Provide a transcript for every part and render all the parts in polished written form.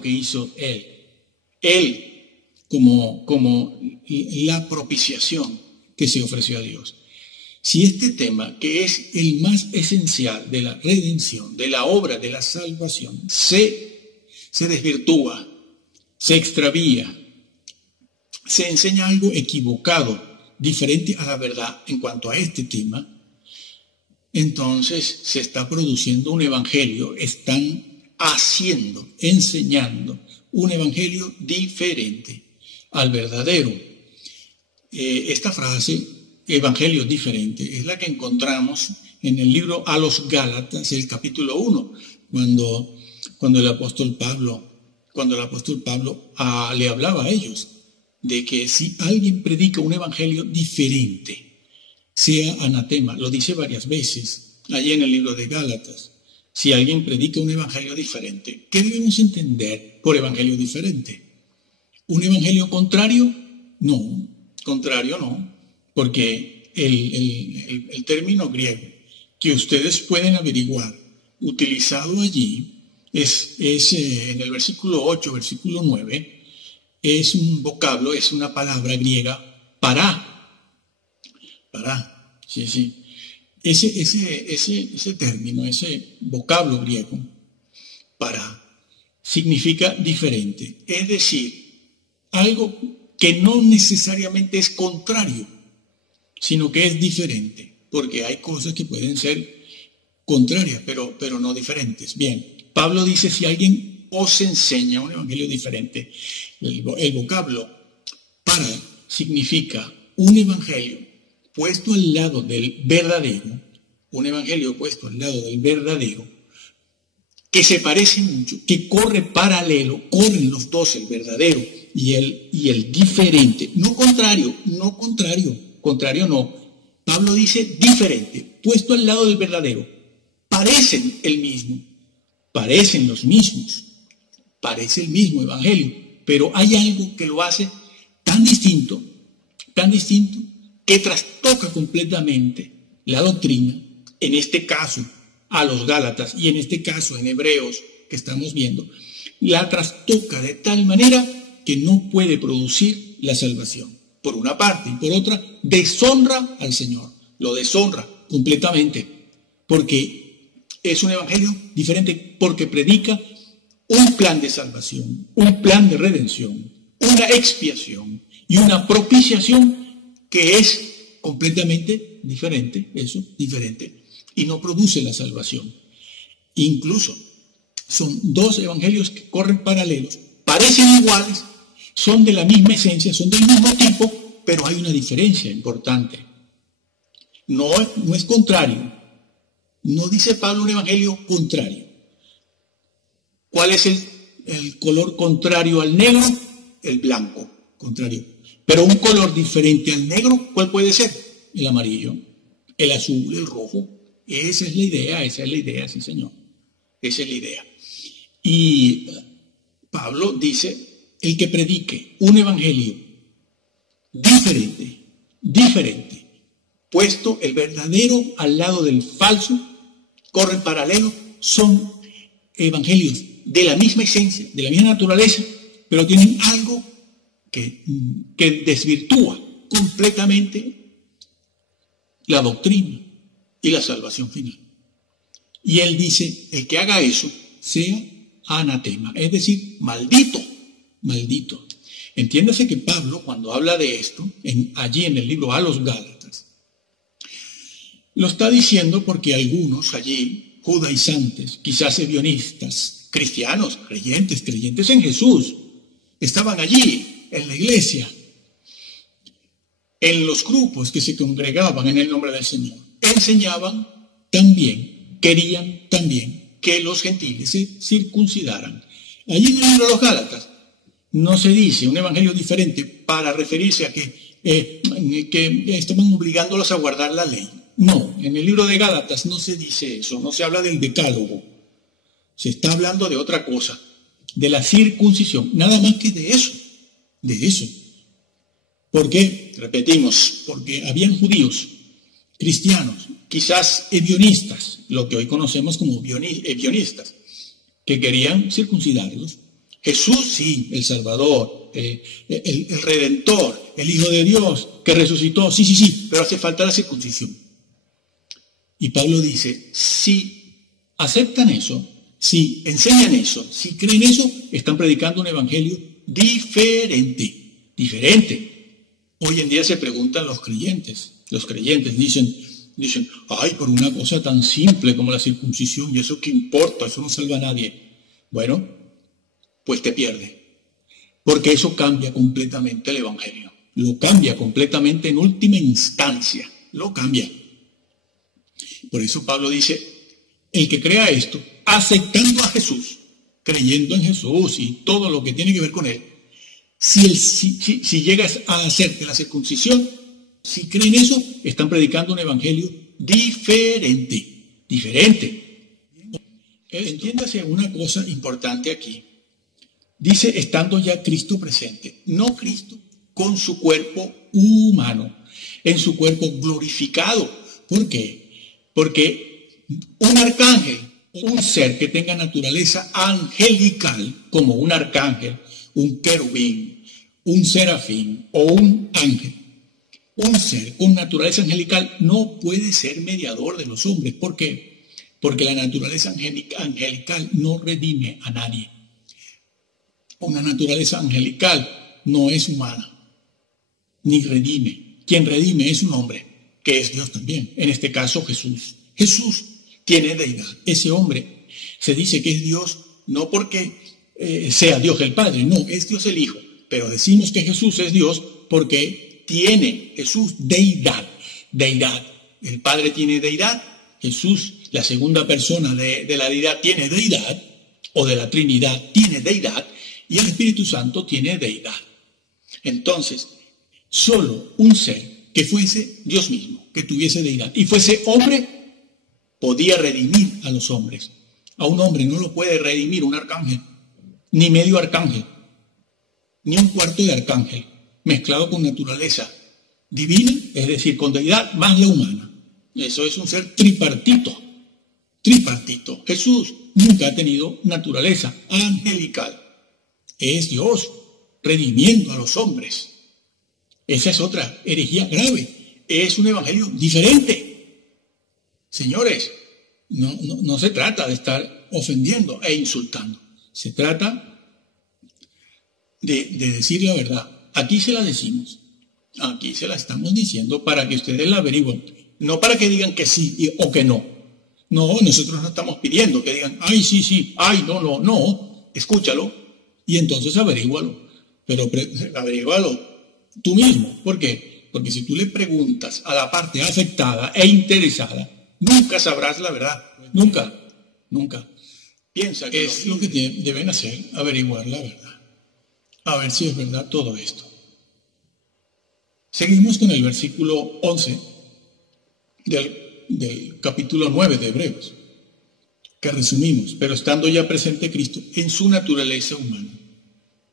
lo que hizo Él. Él como la propiciación que se ofreció a Dios. Si este tema, que es el más esencial de la redención, de la obra de la salvación, se desvirtúa, se extravía, se enseña algo equivocado, diferente a la verdad en cuanto a este tema, entonces se está produciendo un evangelio, están enseñando un evangelio diferente al verdadero. Esta frase, evangelio diferente, es la que encontramos en el libro a los Gálatas, el capítulo 1, cuando el apóstol Pablo le hablaba a ellos de que si alguien predica un evangelio diferente, sea anatema. Lo dice varias veces allí en el libro de Gálatas. Si alguien predica un evangelio diferente, ¿qué debemos entender por evangelio diferente? ¿Un evangelio contrario? No, contrario no, porque el término griego que ustedes pueden averiguar utilizado allí es en el versículo 8, versículo 9, es un vocablo, es una palabra griega, para, sí. Ese término, ese vocablo griego, para, significa diferente. Es decir, algo que no necesariamente es contrario, sino que es diferente. Porque hay cosas que pueden ser contrarias, pero no diferentes. Bien, Pablo dice, si alguien os enseña un evangelio diferente, el vocablo para significa un evangelio puesto al lado del verdadero, un evangelio puesto al lado del verdadero, que se parece mucho, que corre paralelo, corren los dos, el verdadero y el diferente, no contrario, Pablo dice diferente, puesto al lado del verdadero, parecen el mismo, parecen los mismos, parece el mismo evangelio, pero hay algo que lo hace tan distinto, que trastoca completamente la doctrina, en este caso a los Gálatas y en este caso en Hebreos que estamos viendo, la trastoca de tal manera que no puede producir la salvación. Por una parte, y por otra, deshonra al Señor, lo deshonra completamente, porque es un evangelio diferente, porque predica un plan de salvación, un plan de redención, una expiación y una propiciación que es completamente diferente, y no produce la salvación. Incluso son dos evangelios que corren paralelos, parecen iguales, son de la misma esencia, son del mismo tipo, pero hay una diferencia importante. No es contrario. No dice Pablo un evangelio contrario. ¿Cuál es el color contrario al negro? El blanco, contrario. Pero un color diferente al negro, ¿cuál puede ser? El amarillo, el azul, el rojo. Esa es la idea, sí señor. Esa es la idea. Y Pablo dice, el que predique un evangelio diferente, puesto el verdadero al lado del falso, corren paralelo, son evangelios de la misma esencia, de la misma naturaleza, pero tienen algo que desvirtúa completamente la doctrina y la salvación final. Y él dice, el que haga eso sea anatema, es decir, maldito. Entiéndase que Pablo, cuando habla de esto, allí en el libro a los Gálatas, lo está diciendo porque algunos allí, judaizantes, quizás ebionistas, cristianos, creyentes en Jesús, estaban allí en la iglesia, en los grupos que se congregaban en el nombre del Señor, enseñaban también, querían también que los gentiles se circuncidaran. Allí en el libro de los Gálatas no se dice un evangelio diferente para referirse a que estaban obligándolos a guardar la ley. No, en el libro de Gálatas no se dice eso, no se habla del decálogo. Se está hablando de otra cosa, de la circuncisión, nada más que de eso. ¿Por qué? Repetimos, porque habían judíos, cristianos, quizás ebionistas, lo que hoy conocemos como ebionistas, que querían circuncidarlos Jesús, sí, el Salvador, el Redentor, el Hijo de Dios que resucitó, sí, pero hace falta la circuncisión. Y Pablo dice, si aceptan eso, si enseñan eso, si creen eso, están predicando un evangelio diferente. Hoy en día se preguntan los creyentes dicen, ay, por una cosa tan simple como la circuncisión, ¿y eso qué importa? Eso no salva a nadie. Bueno, pues te pierde, porque eso cambia completamente el evangelio. Lo cambia completamente en última instancia, lo cambia. Por eso Pablo dice, el que crea esto, aceptando a Jesús, creyendo en Jesús y todo lo que tiene que ver con él, si llegas a hacerte la circuncisión, si creen eso, están predicando un evangelio diferente. Entiéndase una cosa importante aquí. Dice, estando ya Cristo presente, no Cristo con su cuerpo humano, en su cuerpo glorificado. ¿Por qué? Porque un arcángel, un ser que tenga naturaleza angelical, como un arcángel, un querubín, un serafín o un ángel, un ser con naturaleza angelical no puede ser mediador de los hombres. ¿Por qué? Porque la naturaleza angelical no redime a nadie. Una naturaleza angelical no es humana, ni redime. Quien redime es un hombre, que es Dios también. En este caso, Jesús. Jesús tiene deidad. Ese hombre se dice que es Dios no porque sea Dios el Padre, no, es Dios el Hijo. Pero decimos que Jesús es Dios porque tiene Jesús deidad. El Padre tiene deidad, Jesús, la segunda persona de la deidad, tiene deidad, o de la Trinidad tiene deidad, y el Espíritu Santo tiene deidad. Entonces, solo un ser que fuese Dios mismo, que tuviese deidad, y fuese hombre, podía redimir a los hombres. A un hombre no lo puede redimir un arcángel, ni medio arcángel, ni un cuarto de arcángel, mezclado con naturaleza divina, es decir, con deidad más la humana. Eso es un ser tripartito. Jesús nunca ha tenido naturaleza angelical. Es Dios redimiendo a los hombres. Esa es otra herejía grave. Es un evangelio diferente. Señores, no se trata de estar ofendiendo e insultando. Se trata de decir la verdad. Aquí se la decimos. Aquí se la estamos diciendo para que ustedes la averigüen. No para que digan que sí o que no. No, nosotros no estamos pidiendo que digan, ay, sí, ay, no. Escúchalo y entonces averígualo. Pero averígualo tú mismo. ¿Por qué? Porque si tú le preguntas a la parte afectada e interesada, nunca sabrás la verdad. Nunca. Piensa que es lo que deben hacer, averiguar la verdad. A ver si es verdad todo esto. Seguimos con el versículo 11 del capítulo 9 de Hebreos, que resumimos, pero estando ya presente Cristo en su naturaleza humana,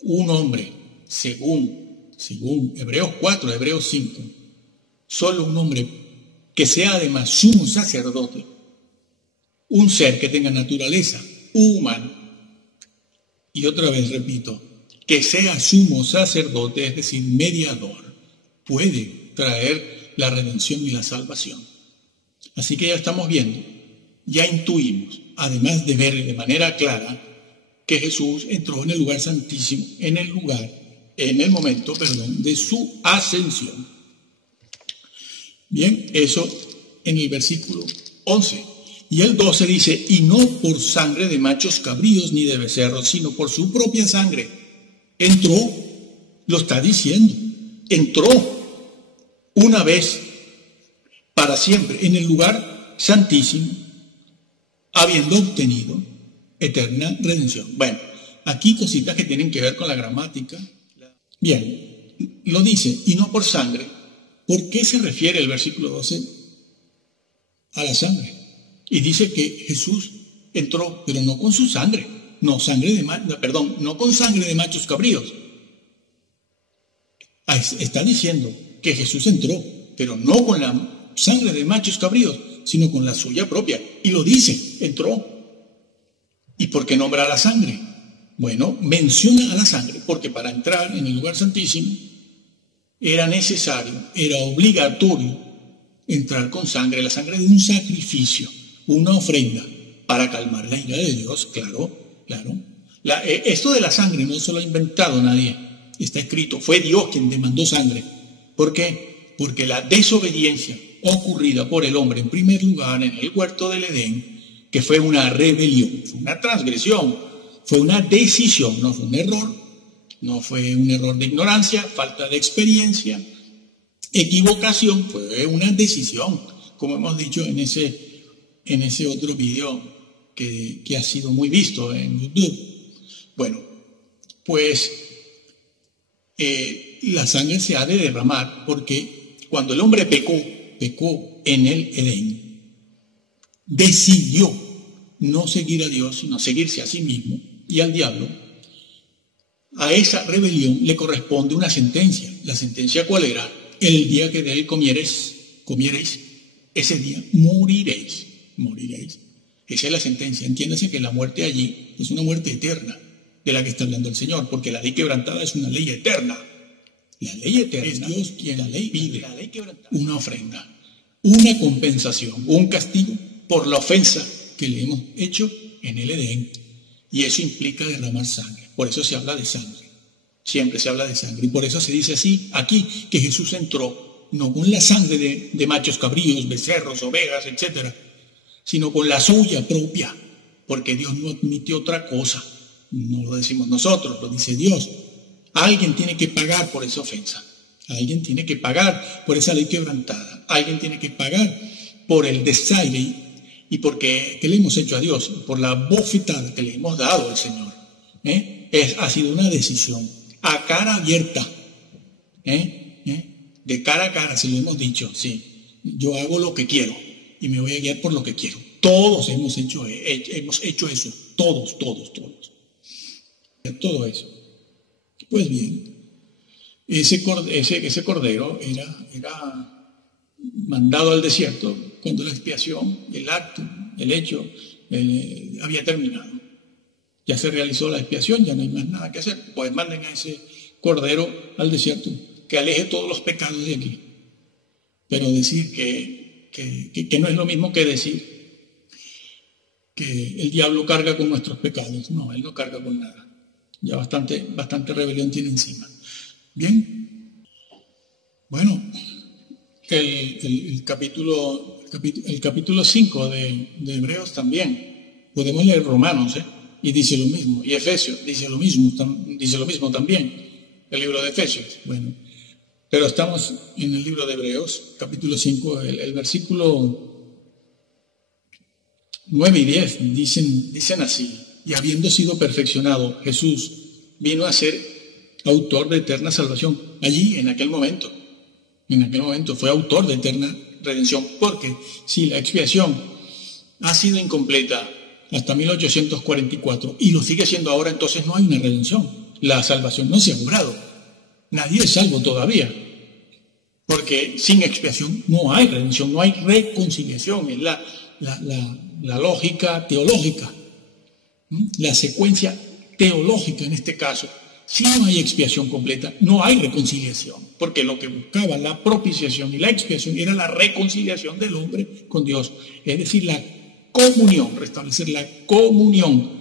un hombre, según Hebreos 4, Hebreos 5, solo un hombre que sea además sumo sacerdote, un ser que tenga naturaleza humana, y otra vez repito, que sea sumo sacerdote, es decir, mediador, puede traer la redención y la salvación. Así que ya estamos viendo, ya intuimos, además de ver de manera clara, que Jesús entró en el lugar santísimo, en el momento de su ascensión. Bien, eso en el versículo 11. Y el 12 dice, y no por sangre de machos cabríos ni de becerros, sino por su propia sangre. Entró, lo está diciendo, entró una vez para siempre en el lugar santísimo, habiendo obtenido eterna redención. Bueno, aquí cositas que tienen que ver con la gramática. Bien, lo dice, y no por sangre. ¿Por qué se refiere el versículo 12 a la sangre? Y dice que Jesús entró, pero no con su sangre, no con sangre de machos cabríos. Está diciendo que Jesús entró, pero no con la sangre de machos cabríos, sino con la suya propia. Y lo dice, entró. ¿Y por qué nombra la sangre? Bueno, menciona a la sangre porque para entrar en el lugar santísimo era necesario, era obligatorio entrar con sangre, la sangre de un sacrificio, una ofrenda para calmar la ira de Dios, claro, claro. Esto de la sangre no se lo ha inventado nadie, está escrito, fue Dios quien demandó sangre. ¿Por qué? Porque la desobediencia ocurrida por el hombre en primer lugar en el huerto del Edén, que fue una rebelión, fue una transgresión, fue una decisión, no fue un error, no fue un error de ignorancia, falta de experiencia, equivocación, fue una decisión, como hemos dicho en ese otro video que ha sido muy visto en YouTube. Bueno, pues la sangre se ha de derramar porque cuando el hombre pecó en el Edén, decidió no seguir a Dios, sino seguirse a sí mismo y al diablo. A esa rebelión le corresponde una sentencia. ¿La sentencia cuál era? El día que de él comiereis, ese día moriréis. Esa es la sentencia. Entiéndase que la muerte allí es una muerte eterna de la que está hablando el Señor, porque la ley quebrantada es una ley eterna. La ley eterna es Dios quien la ley pide una ofrenda, una compensación, un castigo por la ofensa que le hemos hecho en el Edén. Y eso implica derramar sangre. Por eso se habla de sangre. Siempre se habla de sangre. Y por eso se dice así aquí, que Jesús entró no con la sangre de machos cabríos, becerros, ovejas, etc., sino con la suya propia. Porque Dios no admite otra cosa. No lo decimos nosotros, lo dice Dios. Alguien tiene que pagar por esa ofensa. Alguien tiene que pagar por esa ley quebrantada. Alguien tiene que pagar por el desaire y porque ¿qué le hemos hecho a Dios? Por la bofetada que le hemos dado al Señor. Ha sido una decisión a cara abierta. De cara a cara se lo hemos dicho. Sí, yo hago lo que quiero y me voy a guiar por lo que quiero. Todos hemos hecho eso. Todos. Todo eso. Pues bien, ese cordero era mandado al desierto cuando la expiación, el acto, el hecho había terminado. Ya se realizó la expiación, ya no hay más nada que hacer. Pues manden a ese cordero al desierto, que aleje todos los pecados de aquí. Pero decir que no es lo mismo que decir que el diablo carga con nuestros pecados. No, él no carga con nada. Ya bastante rebelión tiene encima. Bien. Bueno, el capítulo 5 de Hebreos también. Podemos leer Romanos, y dice lo mismo. Y Efesios dice lo mismo también. El libro de Efesios. Bueno, pero estamos en el libro de Hebreos, capítulo 5, el versículo 9 y 10 dicen así: y habiendo sido perfeccionado, Jesús vino a ser autor de eterna salvación. Allí, en aquel momento fue autor de eterna redención, porque si la expiación ha sido incompleta hasta 1844 y lo sigue siendo ahora, entonces no hay una redención. La salvación no se ha logrado. Nadie es salvo todavía, porque sin expiación no hay redención, no hay reconciliación. Es la lógica teológica, la secuencia teológica en este caso. Si no hay expiación completa, no hay reconciliación, porque lo que buscaba la propiciación y la expiación era la reconciliación del hombre con Dios, es decir, la comunión, restablecer la comunión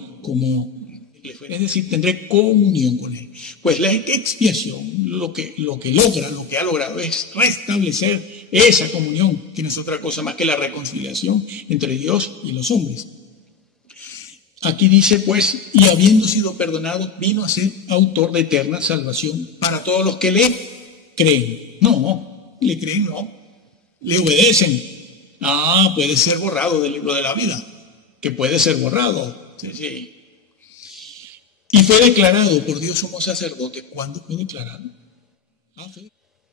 es decir, tendré comunión con Él. Pues la expiación lo que ha logrado es restablecer esa comunión, que no es otra cosa más que la reconciliación entre Dios y los hombres. Aquí dice, pues, y habiendo sido perdonado, vino a ser autor de eterna salvación para todos los que le creen. No, le creen, no, le obedecen. Puede ser borrado del libro de la vida, que puede ser borrado. Sí. Y fue declarado por Dios sumo sacerdote. ¿Cuándo fue declarado?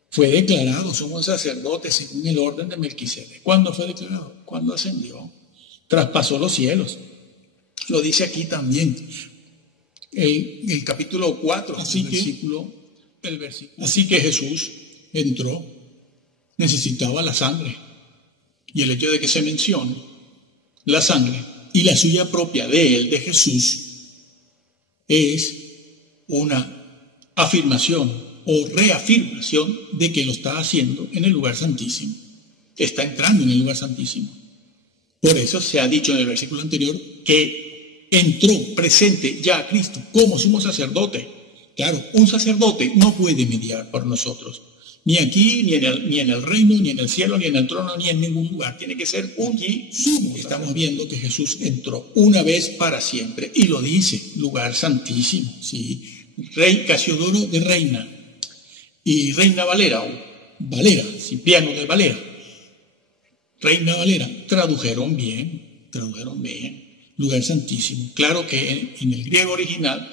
Fue declarado sumo sacerdote según el orden de Melquisedec. ¿Cuándo fue declarado? Cuando ascendió. Traspasó los cielos. Lo dice aquí también. El capítulo 4, así que Jesús entró, necesitaba la sangre. Y el hecho de que se mencione la sangre y la suya propia de él, de Jesús, es una afirmación o reafirmación de que lo está haciendo en el lugar santísimo. Está entrando en el lugar santísimo. Por eso se ha dicho en el versículo anterior que entró presente ya a Cristo como sumo sacerdote. Claro, un sacerdote no puede mediar por nosotros, ni aquí, ni en el reino, ni en el cielo, ni en el trono, ni en ningún lugar. Tiene que ser un sumo. Estamos viendo que Jesús entró una vez para siempre, y lo dice, lugar santísimo, ¿sí? Rey Casiodoro de Reina y Reina Valera, Cipriano de Valera, Reina Valera, tradujeron bien, lugar santísimo. Claro que en el griego original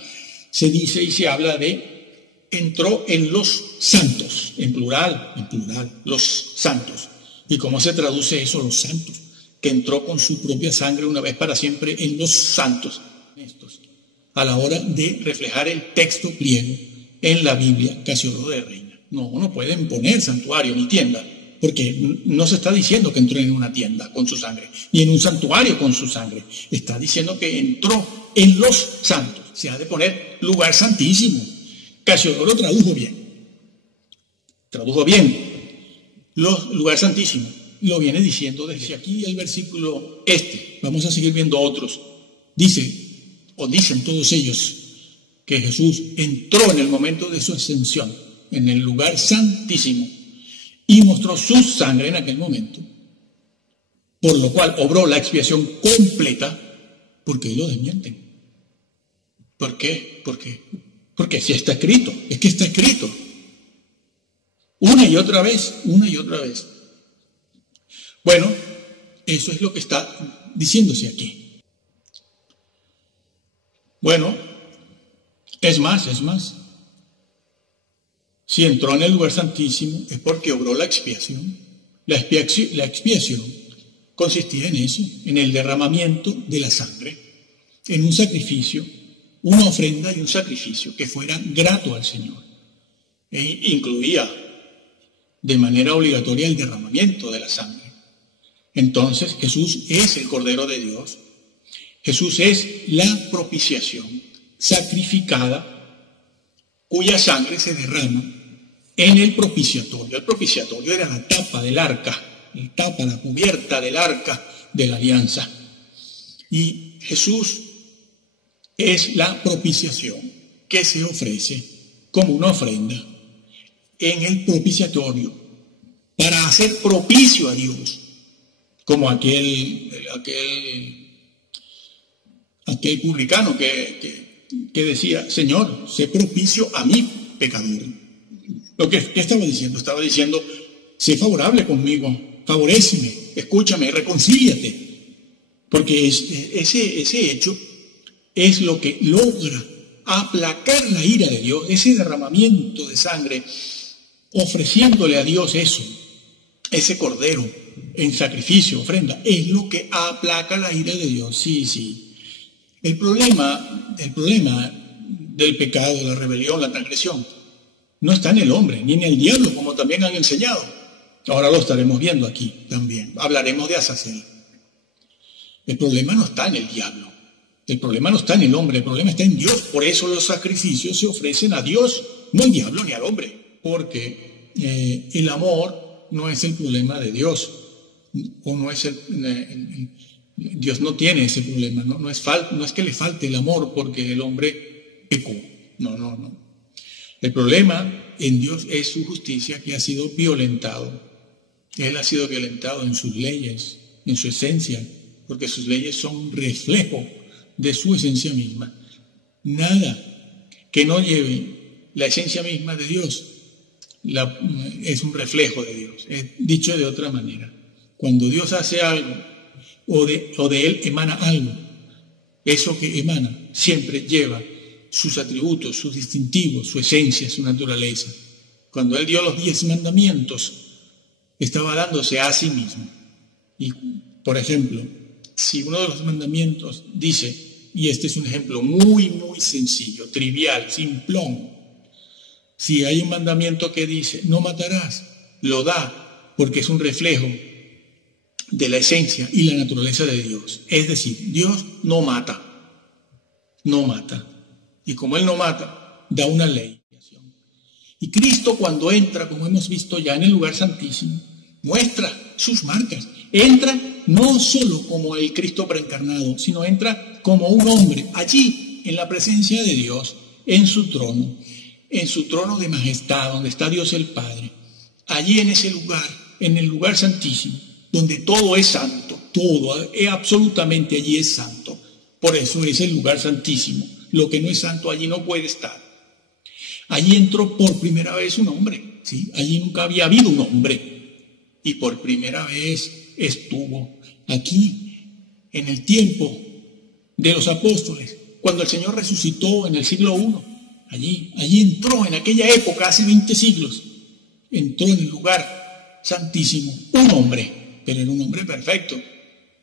se dice y se habla de entró en los santos, en plural, los santos. ¿Y cómo se traduce eso, los santos? Que entró con su propia sangre una vez para siempre en los santos, a la hora de reflejar el texto griego en la Biblia Casiodoro de Reina. No pueden poner santuario ni tienda, porque no se está diciendo que entró en una tienda con su sangre, ni en un santuario con su sangre. Está diciendo que entró en los santos. Se ha de poner lugar santísimo. Casiodoro tradujo bien. Lugar santísimo. Lo viene diciendo desde aquí el versículo Vamos a seguir viendo otros. Dicen todos ellos que Jesús entró en el momento de su ascensión en el lugar santísimo y mostró su sangre en aquel momento, por lo cual obró la expiación completa. ¿Por qué lo desmienten? ¿Por qué? Porque si está escrito, es que está escrito. Una y otra vez. Bueno, eso es lo que está diciéndose aquí. Bueno, es más. Si entró en el lugar santísimo es porque obró la expiación. La expiación consistía en eso, en el derramamiento de la sangre, en un sacrificio, una ofrenda y un sacrificio que fuera grato al Señor. E incluía de manera obligatoria el derramamiento de la sangre. Entonces Jesús es el Cordero de Dios. Jesús es la propiciación sacrificada, cuya sangre se derrama en el propiciatorio. El propiciatorio era la tapa del arca, la cubierta del arca de la alianza. Y Jesús es la propiciación que se ofrece como una ofrenda en el propiciatorio para hacer propicio a Dios, como aquel publicano que decía: Señor, sé propicio a mí, pecador. ¿Qué estaba diciendo? Estaba diciendo: sé favorable conmigo, favoréceme, escúchame, reconcíliate. Porque ese hecho es lo que logra aplacar la ira de Dios, ese derramamiento de sangre, ofreciéndole a Dios ese cordero en sacrificio, ofrenda, es lo que aplaca la ira de Dios. Sí. El problema del pecado, la rebelión, la transgresión, no está en el hombre, ni en el diablo, como también han enseñado. Ahora lo estaremos viendo aquí también. Hablaremos de Azazel. El problema no está en el diablo. El problema no está en el hombre, el problema está en Dios. Por eso los sacrificios se ofrecen a Dios, no al diablo ni al hombre. Porque el amor no es el problema de Dios. O no es Dios no tiene ese problema. No es que le falte el amor porque el hombre pecó. No. El problema en Dios es su justicia, que ha sido violentado. Él ha sido violentado en sus leyes, en su esencia, porque sus leyes son un reflejo de su esencia misma. Nada que no lleve la esencia misma de Dios es un reflejo de Dios. Dicho de otra manera, cuando Dios hace algo o de Él emana algo, eso que emana siempre lleva sus atributos, sus distintivos, su esencia, su naturaleza. Cuando Él dio los 10 mandamientos, estaba dándose a sí mismo. Y, por ejemplo, si uno de los mandamientos dice, y este es un ejemplo muy, muy sencillo, trivial, simplón, si hay un mandamiento que dice, no matarás, lo da porque es un reflejo de la esencia y la naturaleza de Dios. Es decir, Dios no mata. Y como Él no mata, da una ley. Y Cristo, cuando entra, como hemos visto ya en el lugar santísimo, muestra sus marcas. Entra no solo como el Cristo preencarnado, sino entra como un hombre allí en la presencia de Dios, en su trono de majestad, donde está Dios el Padre. Allí en ese lugar, en el lugar santísimo, donde todo es santo, todo, absolutamente allí es santo. Por eso es el lugar santísimo. Lo que no es santo allí no puede estar. Allí entró por primera vez un hombre, ¿sí? Allí nunca había habido un hombre. Y por primera vez estuvo aquí, en el tiempo de los apóstoles, cuando el Señor resucitó en el siglo I. Allí entró en aquella época, hace 20 siglos, entró en el lugar santísimo un hombre, pero era un hombre perfecto.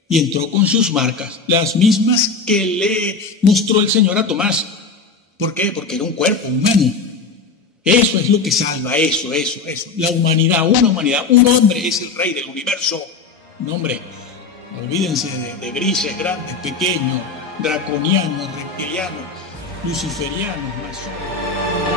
Y entró con sus marcas, las mismas que le mostró el Señor a Tomás. ¿Por qué? Porque era un cuerpo humano. Eso es lo que salva, eso. La humanidad, una humanidad, un hombre es el rey del universo. Un hombre, olvídense de grises, grandes, pequeños, draconianos, reptilianos, luciferianos, masones.